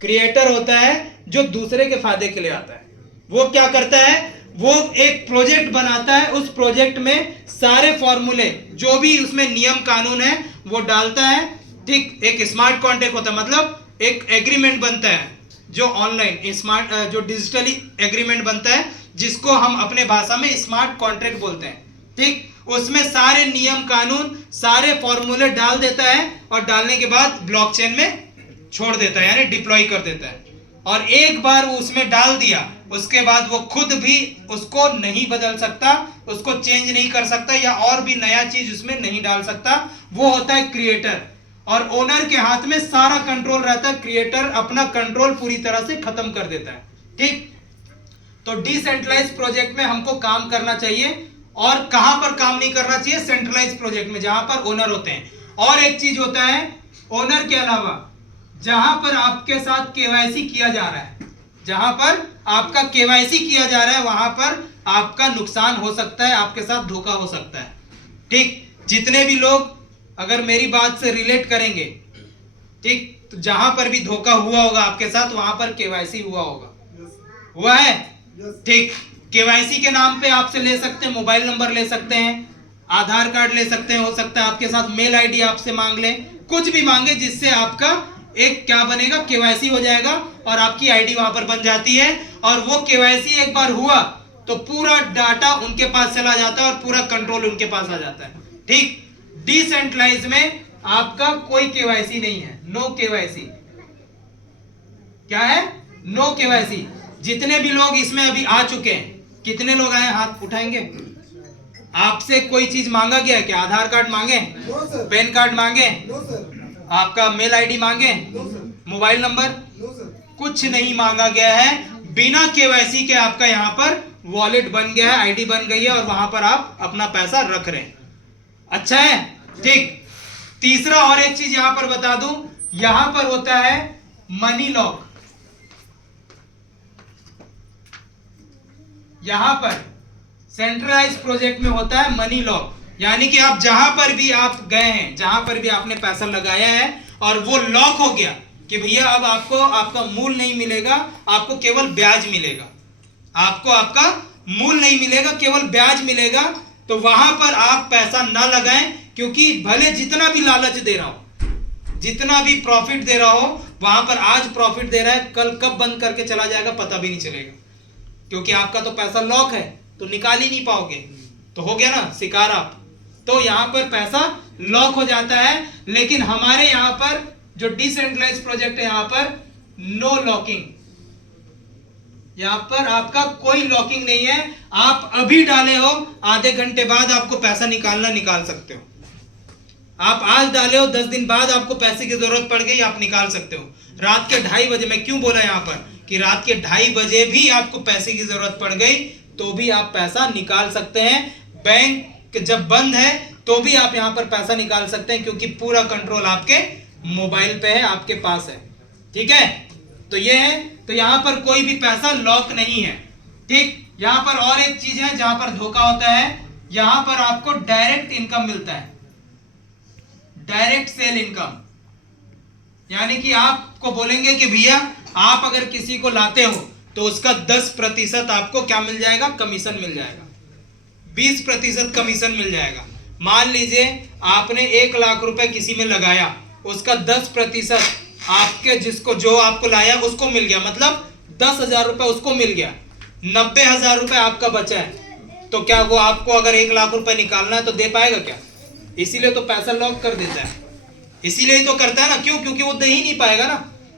Creator होता है जो दूसरे के फायदे के लिए आता है। वो क्या करता है, वो एक प्रोजेक्ट बनाता है, उस प्रोजेक्ट में सारे फॉर्मूले जो भी उसमें नियम कानून है वो डालता है। ठीक, एक स्मार्ट कॉन्ट्रैक्ट होता है, मतलब एक एग्रीमेंट बनता है जो ऑनलाइन स्मार्ट जो डिजिटली एग्रीमेंट बनता है, जिसको हम अपने भाषा में स्मार्ट कॉन्ट्रैक्ट बोलते हैं। ठीक, उसमें सारे नियम कानून सारे फॉर्मूले डाल देता है और डालने के बाद ब्लॉकचेन में छोड़ देता है, यानी डिप्लॉय कर देता है। और एक बार वो उसमें डाल दिया, उसके बाद वो खुद भी उसको नहीं बदल सकता, उसको चेंज नहीं कर सकता या और भी नया चीज उसमें नहीं डाल सकता। वो होता है क्रिएटर, और ओनर के हाथ में सारा कंट्रोल रहता है। क्रिएटर अपना कंट्रोल पूरी तरह से खत्म कर देता है। ठीक, तो डिसेंट्रलाइज प्रोजेक्ट में हमको काम करना चाहिए, और कहां पर काम नहीं करना चाहिए, सेंट्रलाइज प्रोजेक्ट में जहां पर ओनर होते हैं। और एक चीज होता है ओनर के अलावा, जहां पर आपके साथ केवाईसी किया जा रहा है, जहां पर आपका केवाईसी किया जा रहा है वहां पर आपका नुकसान हो सकता है, आपके साथ धोखा हो सकता है। ठीक, जितने भी लोग अगर मेरी बात से रिलेट करेंगे, ठीक, तो जहां पर भी धोखा हुआ होगा आपके साथ वहां पर केवाईसी हुआ होगा। हुआ है? ठीक, केवाईसी के नाम पे आपसे ले सकते हैं, मोबाइल नंबर ले सकते हैं, आधार कार्ड ले सकते हैं, हो सकता है आपके साथ मेल आईडी आपसे मांग ले, कुछ भी मांगे, जिससे आपका एक क्या बनेगा, केवाईसी हो जाएगा और आपकी आईडी वहां पर बन जाती है। और वो केवाईसी एक बार हुआ तो पूरा डाटा उनके पास चला जाता है और पूरा कंट्रोल उनके पास आ जाता है। ठीक, डिसेंट्रलाइज में आपका कोई केवाईसी नहीं है, नो केवाईसी। क्या है? No KYC. जितने भी लोग इसमें अभी आ चुके हैं, कितने लोग आए, हाथ उठाएंगे? आपसे कोई चीज मांगा गया क्या? आधार कार्ड मांगे, पैन कार्ड मांगे, आपका मेल आईडी मांगे, मोबाइल नंबर, कुछ नहीं मांगा गया है। बिना केवाईसी के आपका यहाँ पर वॉलेट बन गया है, आईडी बन गई है और वहां पर आप अपना पैसा रख रहे हैं। अच्छा है? ठीक, तीसरा और एक चीज यहां पर बता दूं, यहां पर होता है मनी लॉक। यहां पर सेंट्रलाइज प्रोजेक्ट में होता है मनी लॉक, यानी कि आप जहां पर भी आप गए हैं, जहां पर भी आपने पैसा लगाया है और वो लॉक हो गया कि भैया अब आपको आपका मूल नहीं मिलेगा, आपको केवल ब्याज मिलेगा, आपको आपका मूल नहीं मिलेगा, केवल ब्याज मिलेगा, तो वहां पर आप पैसा ना लगाएं, क्योंकि भले जितना भी लालच दे रहा हो, जितना भी प्रॉफिट दे रहा हो, वहां पर आज प्रॉफिट दे रहा है, कल कब बंद करके चला जाएगा पता भी नहीं चलेगा, क्योंकि आपका तो पैसा लॉक है, तो निकाल ही नहीं पाओगे, तो हो गया ना शिकार आप। तो यहां पर पैसा लॉक हो जाता है। लेकिन हमारे यहां पर जो डिसेंट्रलाइज प्रोजेक्ट है, यहां पर नो लॉकिंग, यहां पर आपका कोई लॉकिंग नहीं है। आप अभी डाले हो, आधे घंटे बाद आपको पैसा निकालना निकाल सकते हो। आप आज डाले हो, 10 दिन बाद आपको पैसे की जरूरत पड़ गई, आप निकाल सकते हो। रात के 2:30 बजे, मैं क्यों बोला यहां पर कि रात के 2:30 बजे भी आपको पैसे की जरूरत पड़ गई तो भी आप पैसा निकाल सकते हैं। बैंक जब बंद है तो भी आप यहां पर पैसा निकाल सकते हैं, क्योंकि पूरा कंट्रोल आपके मोबाइल पे है, आपके पास है। ठीक है, तो ये है, तो यहां पर कोई भी पैसा लॉक नहीं है। ठीक, यहां पर और एक चीज है जहां पर धोखा होता है, यहां पर आपको डायरेक्ट इनकम मिलता है, डायरेक्ट सेल इनकम। यानी कि आपको बोलेंगे कि भैया आप अगर किसी को लाते हो तो उसका 10% आपको क्या मिल जाएगा, कमीशन मिल जाएगा, 20% कमीशन मिल जाएगा। मान लीजिए आपने 1 लाख रुपए किसी में लगाया, उसका 10% आपके जिसको जो आपको लाया उसको मिल गया, मतलब 10,000 रुपए उसको मिल गया, 90,000 रुपए आपका बचा है। तो क्या वो आपको अगर 1 लाख रुपए निकालना है तो दे पाएगा क्या? इसीलिए तो पैसा लॉक कर देता है, इसीलिए तो करता है ना। क्यों? क्योंकि वो दे ही नहीं पाएगा ना।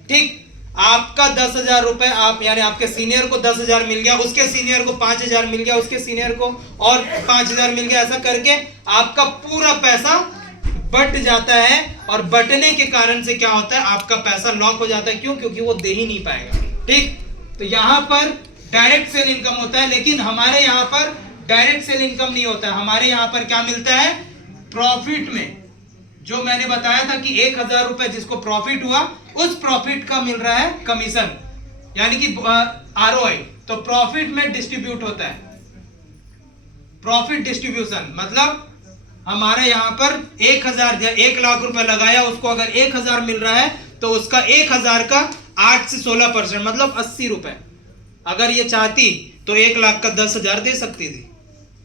ठीक, आपका 10,000 रुपए, आप यानी आपके सीनियर को 10,000 मिल गया, उसके सीनियर को 5,000 मिल गया, उसके सीनियर को और 5,000 मिल गया, ऐसा करके आपका पूरा पैसा बट जाता है। और बटने के कारण से क्या होता है, आपका पैसा लॉक हो जाता है। क्यों? क्योंकि वो दे ही नहीं पाएगा। ठीक, तो यहां पर डायरेक्ट सेल इनकम होता है, लेकिन हमारे यहां पर डायरेक्ट सेल इनकम नहीं होता है। हमारे यहां पर क्या मिलता है, प्रॉफिट में, जो मैंने बताया था कि 1,000 रुपए जिसको प्रॉफिट हुआ, उस प्रॉफिट का मिल रहा है कमीशन, यानी कि आरओआई। तो प्रॉफिट में डिस्ट्रीब्यूट होता है, प्रॉफिट डिस्ट्रीब्यूशन, मतलब हमारे यहां पर 1,000 1 लाख रुपए लगाया, उसको अगर 1,000 मिल रहा है तो उसका 1,000 का 8 से 16%, मतलब 80 रुपए। अगर ये चाहती तो 1 लाख का 10,000 दे सकती थी,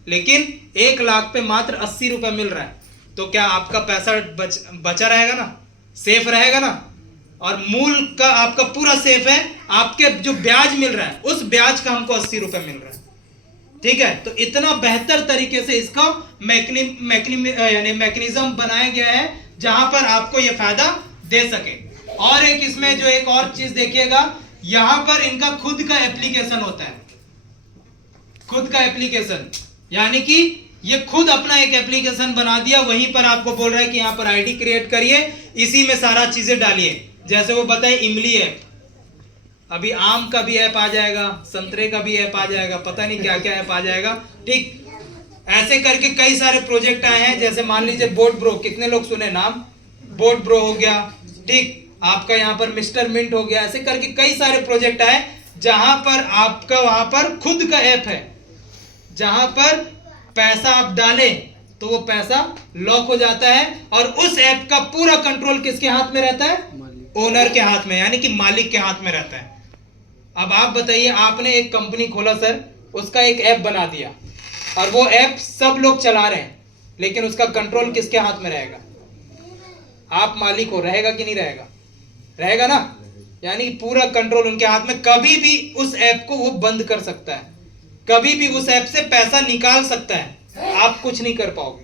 लेकिन 1 लाख पे मात्र 80 रुपए मिल रहा है। तो क्या आपका पैसा बचा रहेगा ना, सेफ रहेगा ना। और मूल का आपका पूरा सेफ है, आपके जो ब्याज मिल रहा है उस ब्याज का हमको 80 रुपए मिल रहा है। ठीक है, तो इतना बेहतर तरीके से इसका मैकेनिज्म बनाया गया है जहां पर आपको यह फायदा दे सके। और एक इसमें जो एक और चीज देखिएगा, यहां पर इनका खुद का एप्लीकेशन होता है, खुद का एप्लीकेशन, यानी कि ये खुद अपना एक एप्लीकेशन बना दिया, वहीं पर आपको बोल रहा है कि यहां पर आईडी क्रिएट करिए, इसी में सारा चीजें डालिए। जैसे वो बताए इमली ऐप, अभी आम का भी ऐप आ जाएगा, संतरे का भी ऐप आ जाएगा, पता नहीं क्या क्या ऐप आ जाएगा। ठीक, ऐसे करके कई सारे प्रोजेक्ट आए हैं। जैसे मान लीजिए बोट ब्रो, कितने लोग सुने नाम, बोट ब्रो हो गया। ठीक, आपका यहाँ पर मिस्टर मिंट हो गया। ऐसे करके कई सारे प्रोजेक्ट आए जहां पर आपका वहां पर खुद का ऐप है, जहां पर पैसा आप डालें तो वो पैसा लॉक हो जाता है, और उस ऐप का पूरा कंट्रोल किसके हाथ में रहता है, ओनर के हाथ में, यानी कि मालिक के हाथ में रहता है। अब आप बताइए, आपने एक कंपनी खोला सर, उसका एक ऐप बना दिया और वो ऐप सब लोग चला रहे हैं, लेकिन उसका कंट्रोल किसके हाथ में रहेगा, आप मालिक हो, रहेगा कि नहीं रहेगा, रहेगा ना। यानी पूरा कंट्रोल उनके हाथ में, कभी भी उस ऐप को वो बंद कर सकता है, कभी भी उस ऐप से पैसा निकाल सकता है, आप कुछ नहीं कर पाओगे।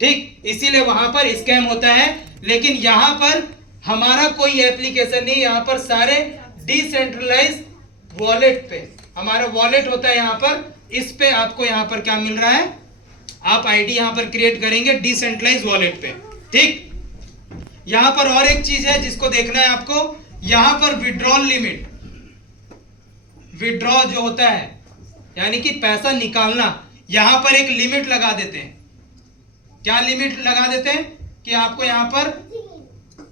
ठीक, इसीलिए वहां पर स्कैम होता है। लेकिन यहां पर हमारा कोई एप्लीकेशन नहीं, यहां पर सारे डिसेंट्रलाइज वॉलेट पे, हमारा वॉलेट होता है यहां पर, इस पे आपको यहां पर क्या मिल रहा है, आप आईडी यहां पर क्रिएट करेंगे डिसेंट्रलाइज वॉलेट पे। ठीक, यहां पर और एक चीज है जिसको देखना है आपको, यहां पर विड्रॉल लिमिट, विड्रॉ जो होता है यानी कि पैसा निकालना, यहां पर एक लिमिट लगा देते हैं। क्या लिमिट लगा देते हैं कि आपको यहां पर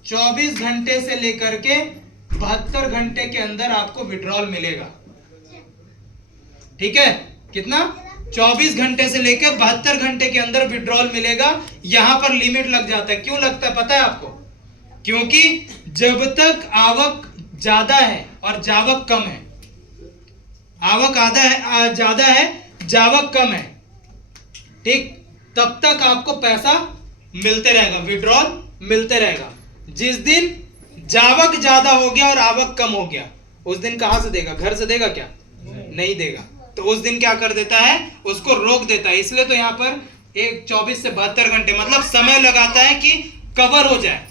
24 घंटे से लेकर के 72 घंटे के अंदर आपको विड्रॉल मिलेगा। ठीक है, कितना, 24 घंटे से लेकर 72 घंटे के अंदर विड्रॉल मिलेगा। यहां पर लिमिट लग जाता है। क्यों लगता है पता है आपको, क्योंकि जब तक आवक ज्यादा है और जावक कम है, आवक आधा है, ज्यादा है, जावक कम है, ठीक, तब तक आपको पैसा मिलते रहेगा, विड्रॉल मिलते रहेगा। जिस दिन जावक ज्यादा हो गया और आवक कम हो गया, उस दिन कहां से देगा, घर से देगा क्या, नहीं देगा। तो उस दिन क्या कर देता है, उसको रोक देता है। इसलिए तो यहां पर एक 24 से 72 घंटे मतलब समय लगाता है कि कवर हो जाए,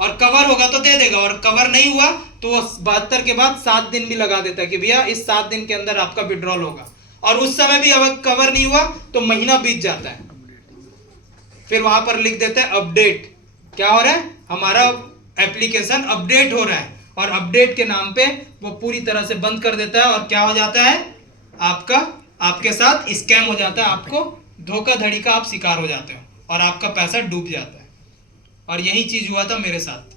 और कवर होगा तो दे देगा, और कवर नहीं हुआ तो वो 72 के बाद 7 दिन भी लगा देता है कि भैया इस 7 दिन के अंदर आपका विड्रॉल होगा। और उस समय भी अगर कवर नहीं हुआ तो महीना बीत जाता है, फिर वहां पर लिख देता है अपडेट। क्या हो रहा है, हमारा एप्लीकेशन अपडेट हो रहा है, और अपडेट के नाम पे वो पूरी तरह से बंद कर देता है। और क्या हो जाता है, आपका आपके साथ स्कैम हो जाता है, आपको धोखाधड़ी का आप शिकार हो जाते हो और आपका पैसा डूब जाता है। और यही चीज हुआ था मेरे साथ,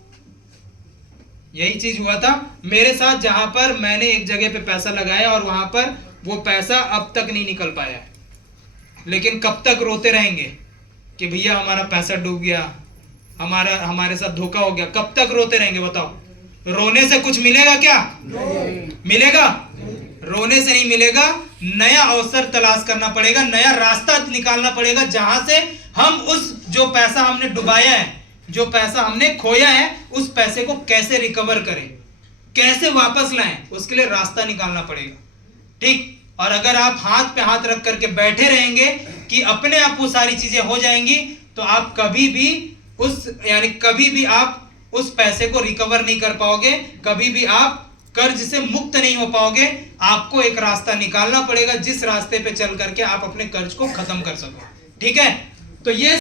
यही चीज हुआ था मेरे साथ, जहां पर मैंने एक जगह पे पैसा लगाया और वहां पर वो पैसा अब तक नहीं निकल पाया है। लेकिन कब तक रोते रहेंगे कि भैया हमारा पैसा डूब गया, हमारे साथ धोखा हो गया, कब तक रोते रहेंगे बताओ। रोने से कुछ मिलेगा क्या, मिलेगा, रोने से नहीं मिलेगा। नया अवसर तलाश करना पड़ेगा, नया रास्ता निकालना पड़ेगा, जहां से हम उस जो पैसा हमने डुबाया है, जो पैसा हमने खोया है, उस पैसे को कैसे रिकवर करें, कैसे वापस लाएं, उसके लिए रास्ता निकालना पड़ेगा। ठीक, और अगर आप हाथ पे हाथ रख करके बैठे रहेंगे कि अपने आप वो सारी चीजें हो जाएंगी, तो आप कभी भी कभी भी आप उस पैसे को रिकवर नहीं कर पाओगे, कभी भी आप कर्ज से मुक्त नहीं हो पाओगे। आपको एक रास्ता निकालना पड़ेगा, जिस रास्ते पे चल करके आप अपने कर्ज को खत्म कर सको। ठीक है, तो ये